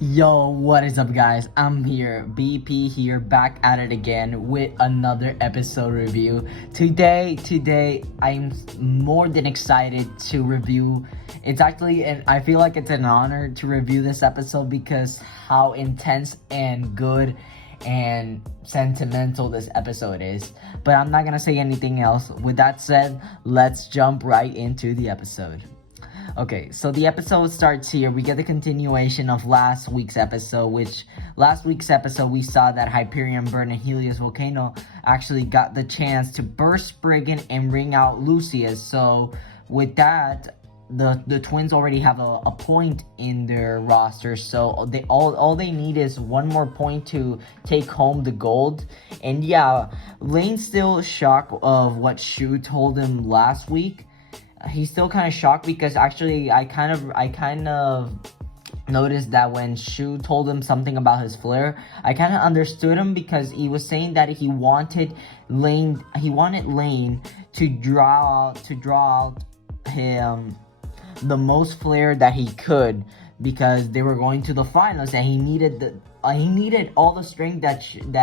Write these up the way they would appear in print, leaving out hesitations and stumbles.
Yo, what is up, guys? I'm here, BP here, back at it again with another episode review. Today, I'm more than excited to review. It's actually, and I feel like it's an honor to review this episode because how intense and good and sentimental this episode is. But I'm not gonna say anything else. With that said, let's jump right into the episode. Okay, so the episode starts here. We get the continuation of last week's episode, which last week's episode we saw that Hyperion Burn and Helios Volcano actually got the chance to burst Spriggan and ring out Lucius. So with that, the twins already have a point in their roster, so they all they need is one more point to take home the gold. And yeah, Lane's still shocked of what Shu told him last week. He's still kind of shocked because actually I kind of noticed that when Shu told him something about his flare, I kind of understood him because he was saying that he wanted Lane to draw out him the most flare that he could, because they were going to the finals and he needed all the strength that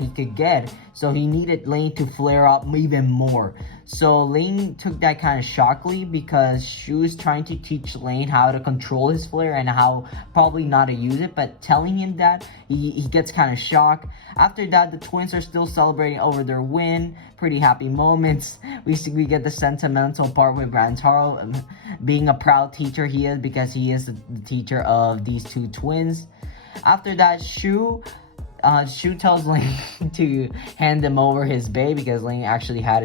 he could get. So he needed Lane to flare up even more. So Lane took that kind of shockingly because Shu is trying to teach Lane how to control his flare and how probably not to use it. But telling him that, he gets kind of shocked. After that, the twins are still celebrating over their win. Pretty happy moments. We get the sentimental part with Brantaro being a proud teacher he is, because he is the teacher of these two twins. After that, Shu tells Lane to hand him over his Bay, because Lane actually had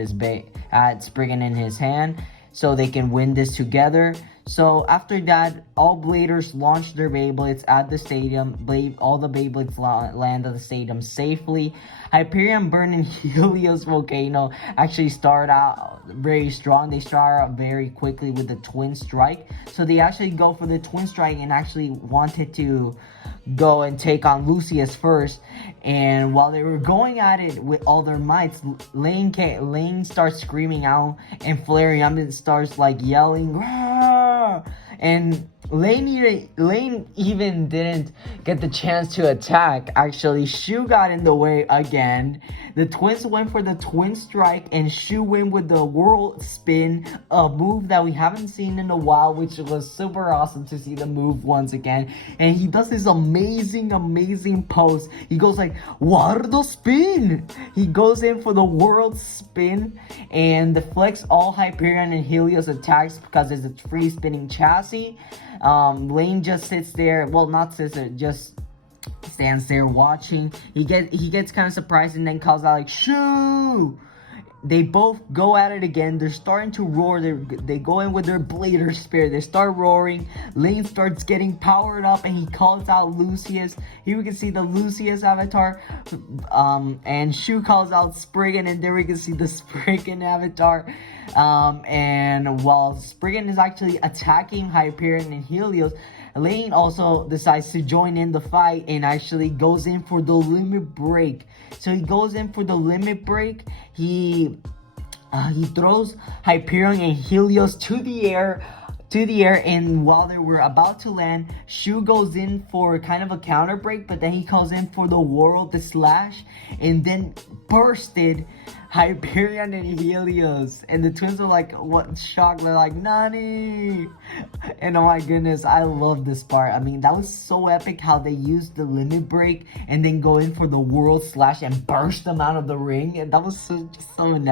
Spriggan in his hand, so they can win this together. So after that, all Bladers launch their Beyblades at the stadium. All the Beyblades land at the stadium safely. Hyperion Burn and Helios Volcano actually start out very strong. They start out very quickly with the Twin Strike. So they actually go for the Twin Strike and actually wanted to go and take on Lucius first. And while they were going at it with all their mights, Lane starts screaming out and flaring up and starts like yelling, "Rah!" And Lane even didn't get the chance to attack. Actually, Shu got in the way again. The twins went for the Twin Strike and Shu went with the World Spin, a move that we haven't seen in a while, which was super awesome to see the move once again. And he does this amazing pose. He goes like, World Spin! He goes in for the World Spin and deflects all Hyperion and Helios attacks because it's a free spinning chassis. Lane just sits there, well, not sits there, just stands there watching. He gets kind of surprised and then calls out like, "Shoo!" They both go at it again. They're starting to roar. They go in with their Blader Spear. They start roaring. Lane starts getting powered up and he calls out Lucius. Here we can see the Lucius avatar. And Shu calls out Spriggan, and there we can see the Spriggan avatar. And while Spriggan is actually attacking Hyperion and Helios, Lane also decides to join in the fight and actually goes in for the limit break. So he goes in for the limit break. He throws Hyperion and Helios to the air, and while they were about to land, Shu goes in for kind of a counter break, but then he calls in for the World Slash and then bursted Hyperion and Helios. And the twins are like, what, shocked? They're like, Nani! And oh my goodness, I love this part. I mean, that was so epic how they used the limit break and then go in for the World Slash and burst them out of the ring. And that was such an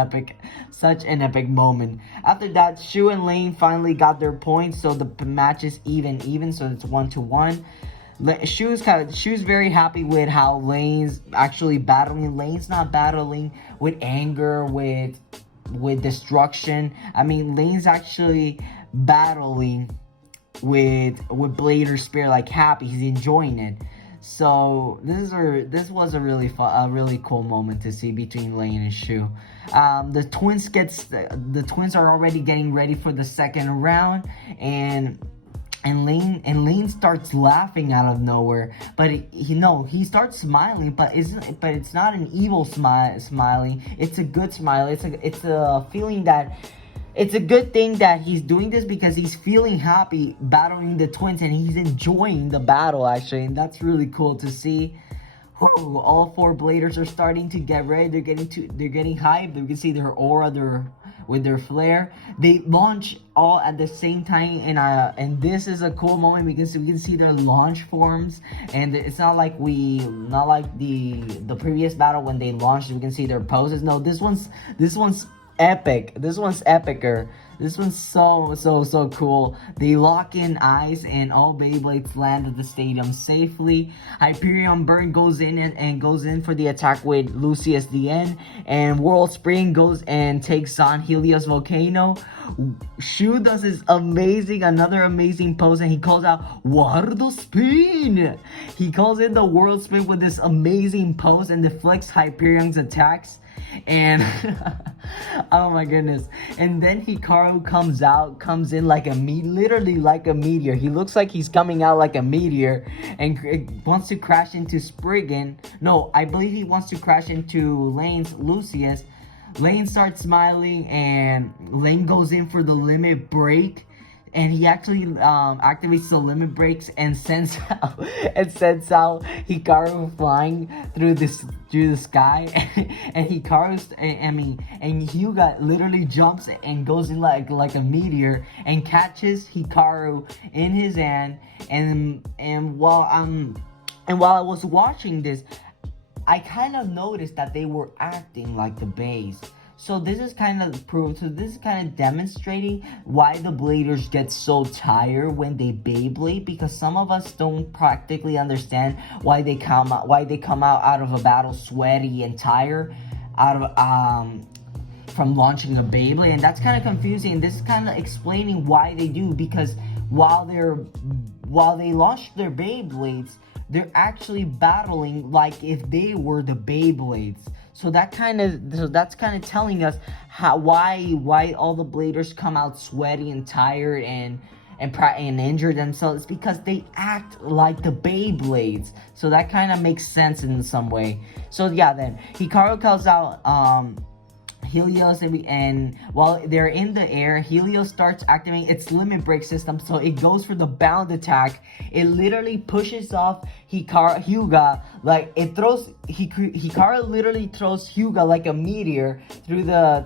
epic moment. After that, Shu and Lane finally got their points, so the match is even, so it's 1-1. Shu's very happy with how Lane's actually battling. Lane's not battling with anger, with destruction. I mean, Lane's actually battling with Blader Spear like happy. He's enjoying it. So this was a really cool moment to see between Lane and Shu. The twins are already getting ready for the second round, and Lane starts laughing out of nowhere, but he starts smiling, but it's not an evil smiling. It's a good smile. It's a feeling that it's a good thing that he's doing this because he's feeling happy battling the twins and he's enjoying the battle actually, and that's really cool to see. Whew, all four bladers are starting to get ready. They're getting hyped. You can see their aura, with their flare. They launch all at the same time, and this is a cool moment because we can see their launch forms, and it's not like the previous battle when they launched. We can see their poses. No, this one's epic. This one's epicer. This one's so cool. They lock in eyes and all Beyblades land at the stadium safely. Hyperion Burn goes in and goes in for the attack with Lucius DN, and World Spring goes and takes on Helios Volcano. Shu does his another amazing pose, and he calls out Wardo Spin. He calls in the World Spin with this amazing pose and deflects Hyperion's attacks. And oh my goodness. And then Hikaru comes in like literally like a meteor. He looks like he's coming out like a meteor and wants to crash into Spriggan. No, I believe he wants to crash into Lane's Lucius. Lane starts smiling and Lane goes in for the limit break. And he actually activates the limit breaks and sends out Hikaru flying through the sky. And Hyuga literally jumps and goes in like a meteor and catches Hikaru in his hand. And while I was watching this, I kind of noticed that they were acting like the base. So this is kind of demonstrating why the bladers get so tired when they Beyblade, because some of us don't practically understand why they come out of a battle sweaty and tired from launching a Beyblade, and that's kind of confusing. And this is kind of explaining why they do, because while they launch their Beyblades, they're actually battling like if they were the Beyblades. So that's kind of telling us why all the bladers come out sweaty and tired and injure themselves. It's because they act like the Beyblades. So that kind of makes sense in some way. So yeah, then Hikaru calls out Helios, and while they're in the air, Helios starts activating its limit break system, so it goes for the bound attack. It literally pushes off Hyuga, like it throws Hikaru literally throws Hyuga like a meteor to the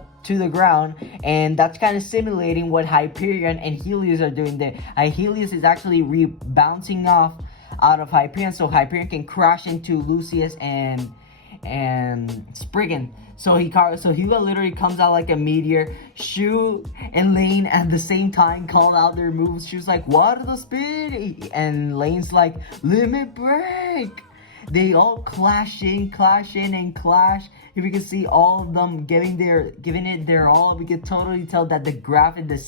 ground, and that's kind of simulating what Hyperion and Helios are doing there. Helios is actually bouncing off out of Hyperion, so Hyperion can crash into Lucius and Spriggan. So Hyuga literally comes out like a meteor. Shu and Lane at the same time call out their moves. Shu's like, what are the speed? And Lane's like, limit break. They all clash in and clash. If you can see all of them giving it their all, we can totally tell that the graphic, the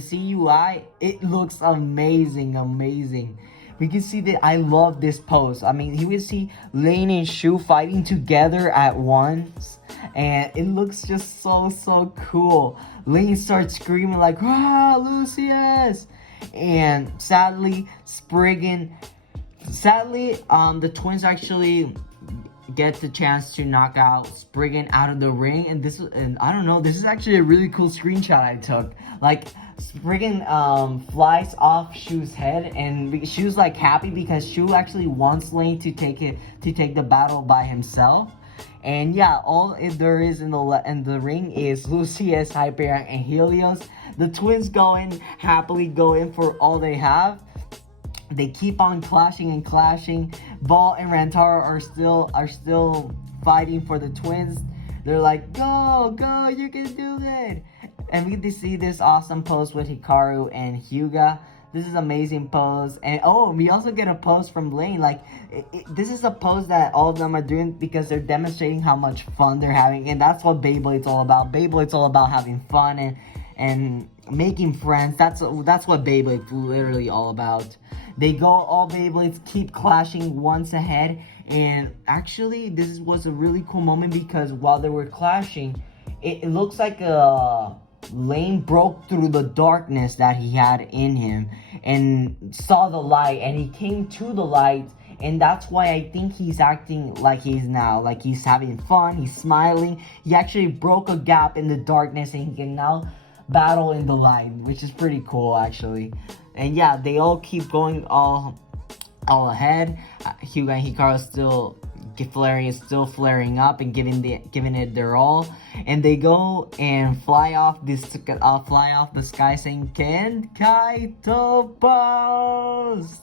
CUI, it looks amazing. We can see that I love this pose. I mean, you can see Lane and Shu fighting together at once, and it looks just so cool. Lane starts screaming like, "Ah, Lucius!" And sadly, the twins actually get the chance to knock out Spriggan out of the ring, and I don't know, this is actually a really cool screenshot I took. Like, Spriggan flies off Shu's head, and Shu's like happy because Shu actually wants Lane to take the battle by himself. And yeah, all there is in the ring is Lucius, Hyperion, and Helios. The twins happily go in for all they have. They keep on clashing and clashing. Ball and Rantaro are still fighting for the twins. They're like, go, you can do that. And we get to see this awesome pose with Hikaru and Hyuga. This is amazing pose. And we also get a pose from Lane. Like, this is a pose that all of them are doing because they're demonstrating how much fun they're having. And that's what Beyblade's all about. Beyblade's all about having fun and making friends. That's what Beyblade's literally all about. They go, all Beyblades keep clashing once ahead. And actually, this was a really cool moment because while they were clashing, it looks like Lane broke through the darkness that he had in him and saw the light, and he came to the light, and that's why I think he's acting like he's now, like he's having fun, he's smiling. He actually broke a gap in the darkness, and he can now battle in the line, which is pretty cool actually. And yeah, they all keep going all ahead. Hyuga and Hikaru still flaring up and giving it their all, and they go and fly off the sky saying Kenkai Topos.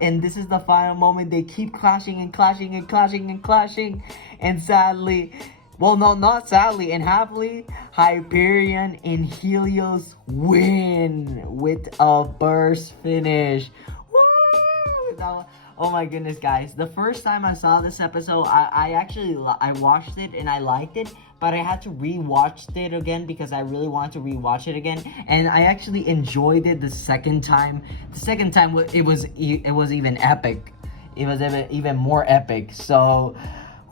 And this is the final moment. They keep clashing and clashing and clashing and clashing, and sadly, well, no, not sadly and happily, Hyperion and Helios win with a burst finish. Woo! Now, oh my goodness, guys. The first time I saw this episode, I actually watched it and I liked it, but I had to rewatch it again because I really wanted to rewatch it again, and I actually enjoyed it the second time. The second time it was even epic. It was even more epic. So,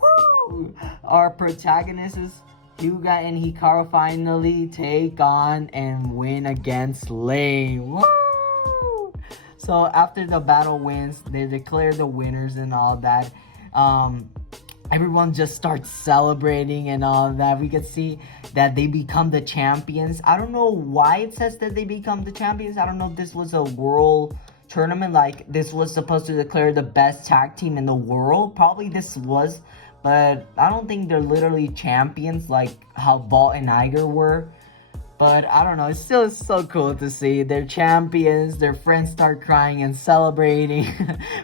woo! Our protagonists, Hyuga and Hikaru, finally take on and win against Lane. Woo! So after the battle wins, they declare the winners and all that. Everyone just starts celebrating and all that. We can see that they become the champions. I don't know why it says that they become the champions. I don't know if this was a world tournament, like this was supposed to declare the best tag team in the world. Probably this was, but I don't think they're literally champions like how Vault and Iger were. But I don't know, it's still so cool to see. They're champions, their friends start crying and celebrating.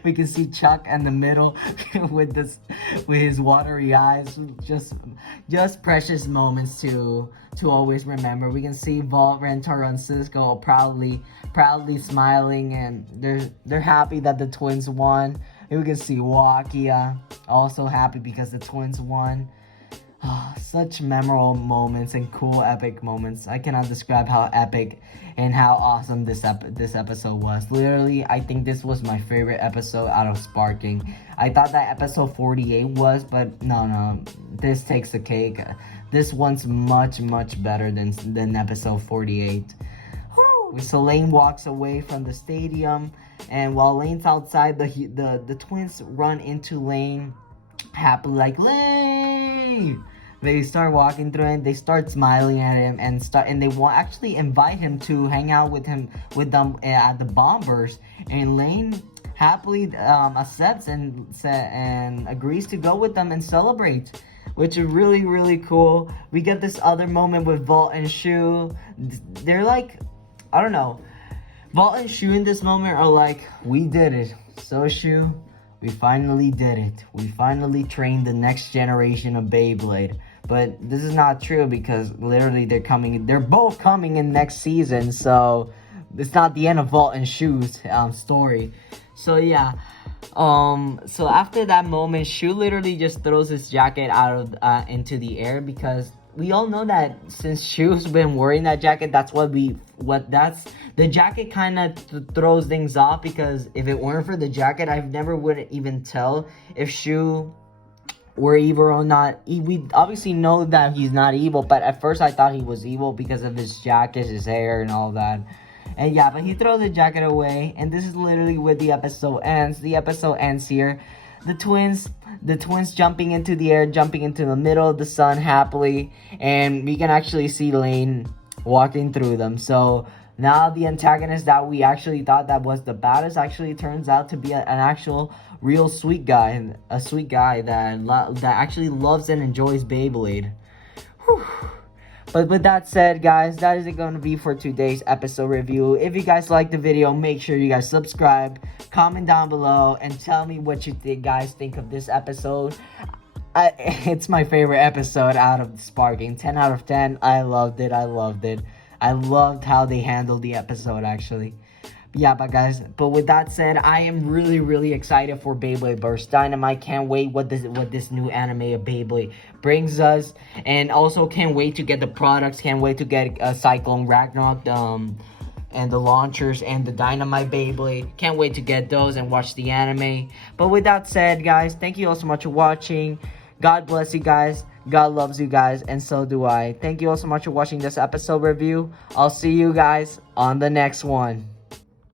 We can see Chuck in the middle with his watery eyes. Just precious moments to always remember. We can see Vault, Rentaro, and Cisco proudly smiling, and they're happy that the twins won. And we can see Wakia also happy because the twins won. Such memorable moments and cool epic moments. I cannot describe how epic and how awesome this episode was. Literally, I think this was my favorite episode out of Sparking. I thought that episode 48 was, but no, this takes the cake. This one's much better than episode 48. So Lane walks away from the stadium, and while Lane's outside, the twins run into Lane happily like, Lane! They start walking through and they start smiling at him and they will actually invite him to hang out with them at the Bombers, and Lane happily accepts and agrees to go with them and celebrate, which is really cool. We get this other moment with Vault and Shu. They're like, I don't know, Vault and Shu in this moment are like, we did it. So Shu, we finally did it. We finally trained the next generation of Beyblade. But this is not true because literally they're both coming in next season. So it's not the end of Vault and Shu's story. So yeah. So after that moment, Shu literally just throws his jacket out of into the air, because we all know that since Shu's been wearing that jacket, the jacket kind of throws things off, because if it weren't for the jacket, I never would even tell if Shu were evil or not. We obviously know that he's not evil, but at first I thought he was evil because of his jacket, his hair, and all that. And yeah, but he throws the jacket away, and this is literally where the episode ends. The episode ends here. The twins jumping into the air, jumping into the middle of the sun happily, and we can actually see Lane walking through them. So now the antagonist that we actually thought that was the baddest actually turns out to be an actual real sweet guy, a sweet guy that actually loves and enjoys Beyblade. Whew. But with that said, guys, that is it going to be for today's episode review. If you guys liked the video, make sure you guys subscribe, comment down below, and tell me what you guys think of this episode. It's my favorite episode out of Sparking. 10 out of 10. I loved it. I loved how they handled the episode, actually. Yeah, but with that said, I am really excited for Beyblade Burst Dynamite. Can't wait what this new anime of Beyblade brings us, and also can't wait to get the products. Can't wait to get Cyclone Ragnarok, and the launchers and the Dynamite Beyblade. Can't wait to get those and watch the anime. But with that said, guys, thank you all so much for watching. God bless you guys. God loves you guys, and so do I. Thank you all so much for watching this episode review. I'll see you guys on the next one.